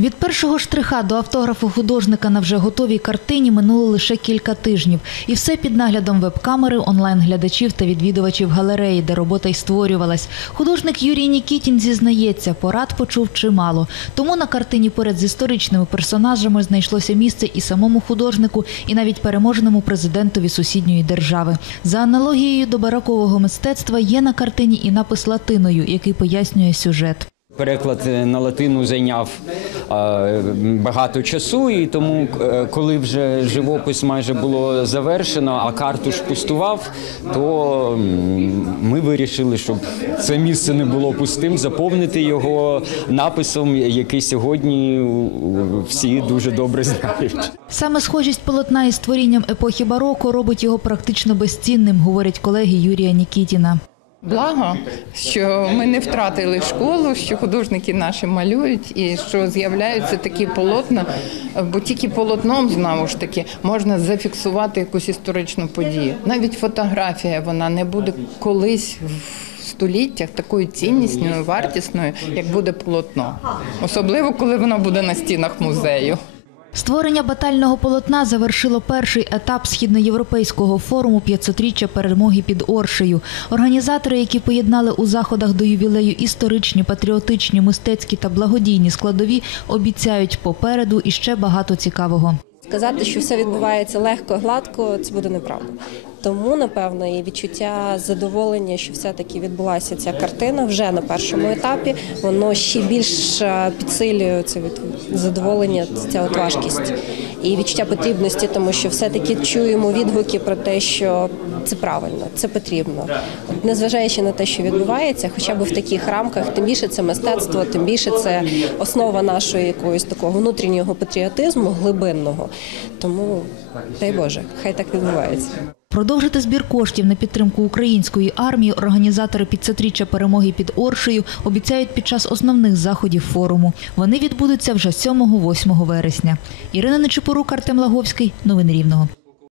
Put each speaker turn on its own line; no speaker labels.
Від першого штриха до автографу художника на вже готовій картині минуло лише кілька тижнів. І все під наглядом веб-камери, онлайн-глядачів та відвідувачів галереї, де робота й створювалась. Художник Юрій Нікітін зізнається, порад почув чимало. Тому на картині поряд з історичними персонажами знайшлося місце і самому художнику, і навіть переможеному президентові сусідньої держави. За аналогією до барокового мистецтва є на картині і напис латиною, який пояснює сюжет.
Переклад е, на латину зайняв багато часу, і тому, е, коли вже живопис майже було завершено, а картуш пустував, то ми вирішили, щоб це місце не було пустим, заповнити його написом, який сьогодні всі дуже добре знають.
Саме схожість полотна із творінням епохи бароко робить його практично безцінним, говорять колеги Юрія Нікітіна.
Благо, що ми не втратили школу, що художники наші малюють, і що з'являються такі полотна, бо тільки полотном знову ж таки можна зафіксувати якусь історичну подію. Навіть фотографія вона не буде колись в століттях такою ціннісною, вартісною, як буде полотно, особливо коли воно буде на стінах музею.
Створення батального полотна завершило перший етап східноєвропейського форуму «500-річчя перемоги під Оршею. Організатори, які поєднали у заходах до ювілею історичні, патріотичні, мистецькі та благодійні складові, обіцяють попереду іще багато цікавого.
Сказати, що все відбувається легко, гладко, це буде неправда. Тому, напевно, і відчуття задоволення, що все-таки відбулася ця картина вже на першому етапі, воно ще більш е, підсилює це від- задоволення, ця от важкість і відчуття потрібності, тому що все-таки чуємо відгуки про те, що це правильно, це потрібно. Незважаючи на те, що відбувається, хоча б в таких рамках, тим більше це мистецтво, тим більше це основа нашого якогось такого внутрішнього патріотизму, глибинного. Тому дай Боже, хай так відбувається.
Продовжити збір коштів на підтримку української армії організатори 500-річчя перемоги під Оршею обіцяють під час основних заходів форуму. Вони відбудуться вже 7-8 вересня. Ірина Нечипорук, Артем Лаговський. Новини Рівного.